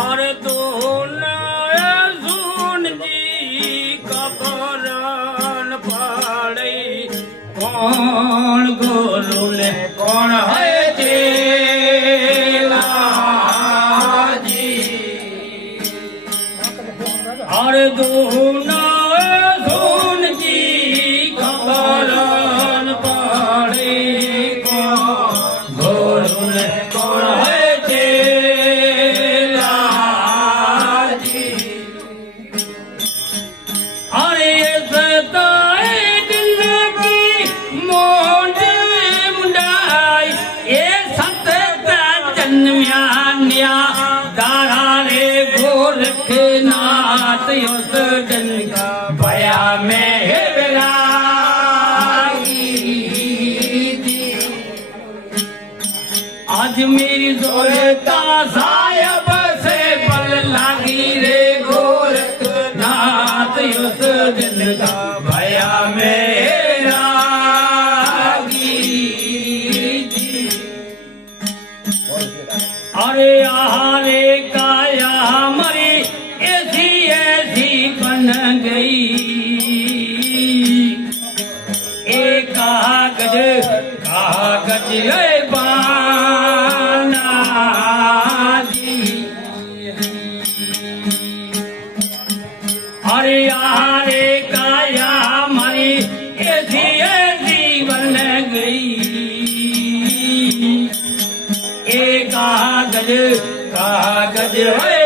और तो सुन जी कबरन पड़े कौन गोलू ने कौन है और दून tem. કાગજ કાગજ લે બાનાજી અરે આરે કાયા મારી એથી એ જીવન ગઈ એ કાગજ કાગજ હોય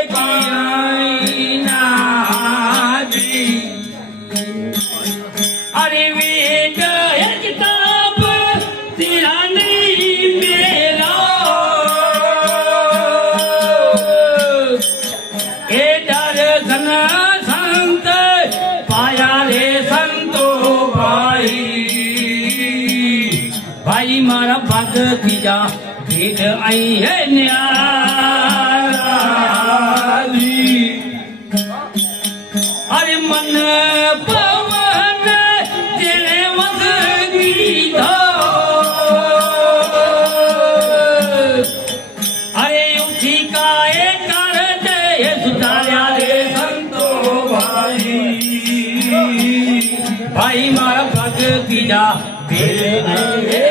આઈ મારા ભાગ બીજા ભેટ આઈ હે ન્યારી. અરે મન પવન જેને મગ ગીધો અરે ઉઠી કાએ કર દે સુધાર્યા રે સંતો ભાઈ. ભાઈ મારા ભાગ બીજા ભેટ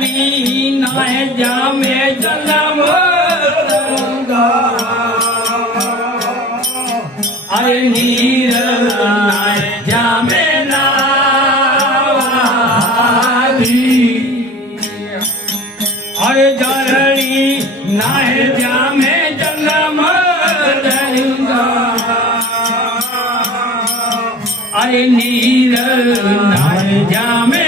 نه جنمير جري نه جنم ۽ نير نه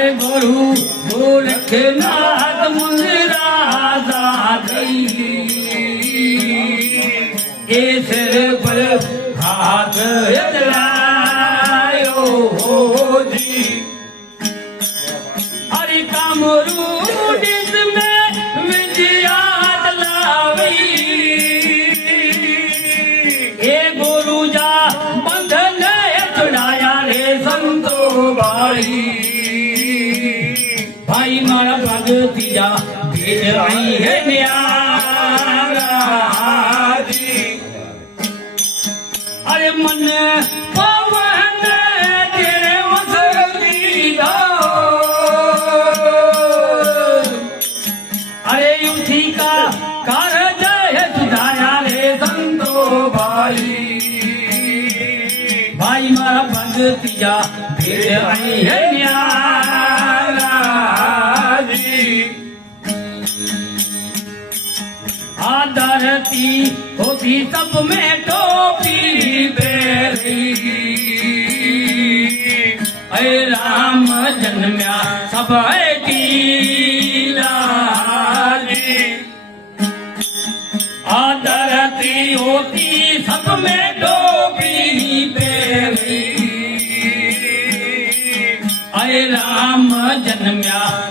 ने गुरु भूल के नाद मुंदराजा दी ए सिर पर हाथ हिलायो हो जी। અરે મને પવન તેરે વસતી દો અરે યુથી કા કર જય સુધાર્યા રે સંતો ભાઈ ભાઈ મારા ભગતિયા ભેડ અહીં હે આ ધરતી હોતી તબ મેં ટોપી પહેરી હે રામ જન્મ્યા સબ ટીલાજી આ ધરતી હોતી સબ મેં ટોપી પહેરી હે રામ જન્મ્યા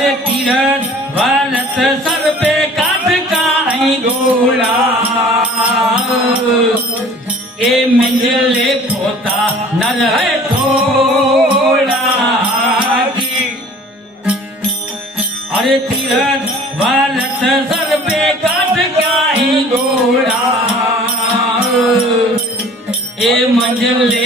મારે કિરણ વાલત સર્પે કાઢ કાઈ ગોળા એ મંજલે પોતા નર હે થોડા અરે કિરણ વાલત સર્પે કાઢ કાઈ ગોળા એ મંજલે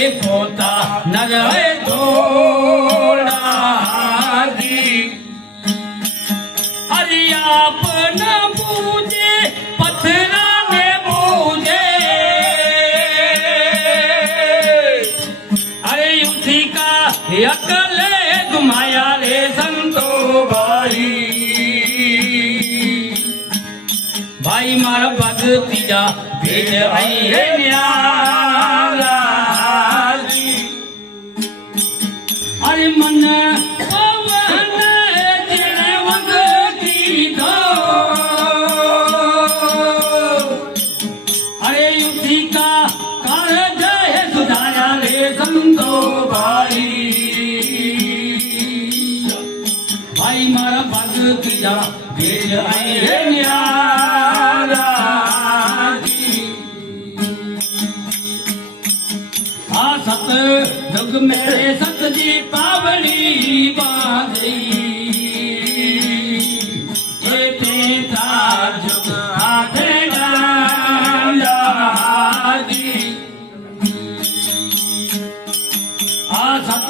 भाई मारा भगती जा भेज आई है न्यारी अरे मन अरे युक्ति का વિદ્યા વિજય ન્યારાજી આ સત જગ મે સતજી પાવડી બાંધી એ તે તાર જગ હાથે ડાંડાજી આ સત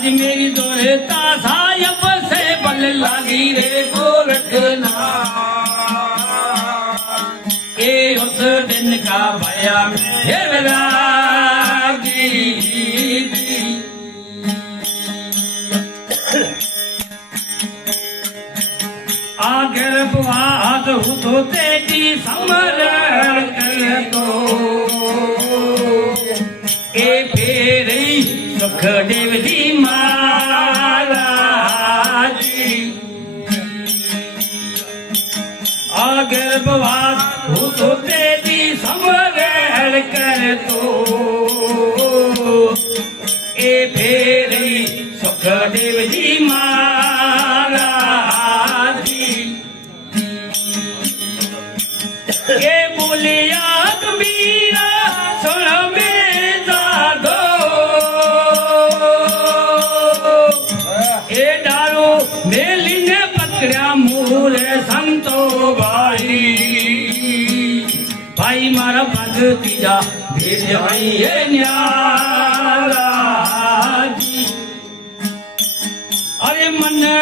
आज मेरी दोहता सायब से बल लागी रे गोरखना ए उस दिन का भया मेरा आगर बुआद हो तेजी समरण कर दो ए फेरी सुख देव મેલીને પકડ્યા મોરે સંતો ભાઈ ભાઈ મારા ભગતી જા ભેજ હૈયે ન્યારાજી. અરે મને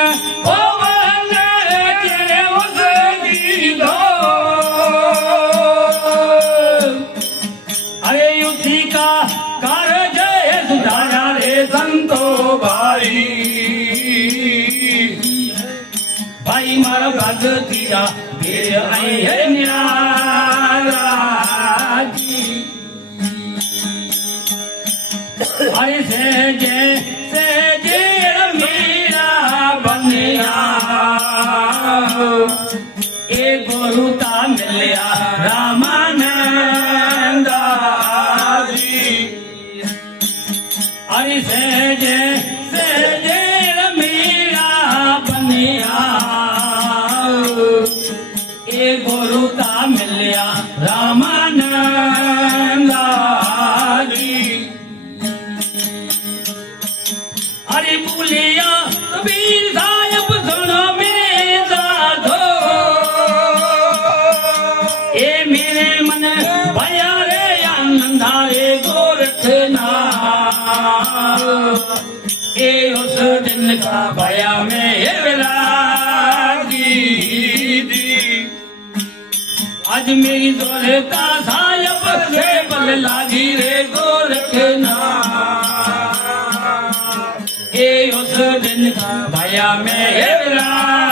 મારા ભગતીરા ભેજ અહીં ન્યારાજી અરે સેજે માયા મેર લાગી આજ મેરી દોલતા સાય પગલે પગ લાગી રે ગોરખના એ ઉસ દિન કા માયા મેર લાગી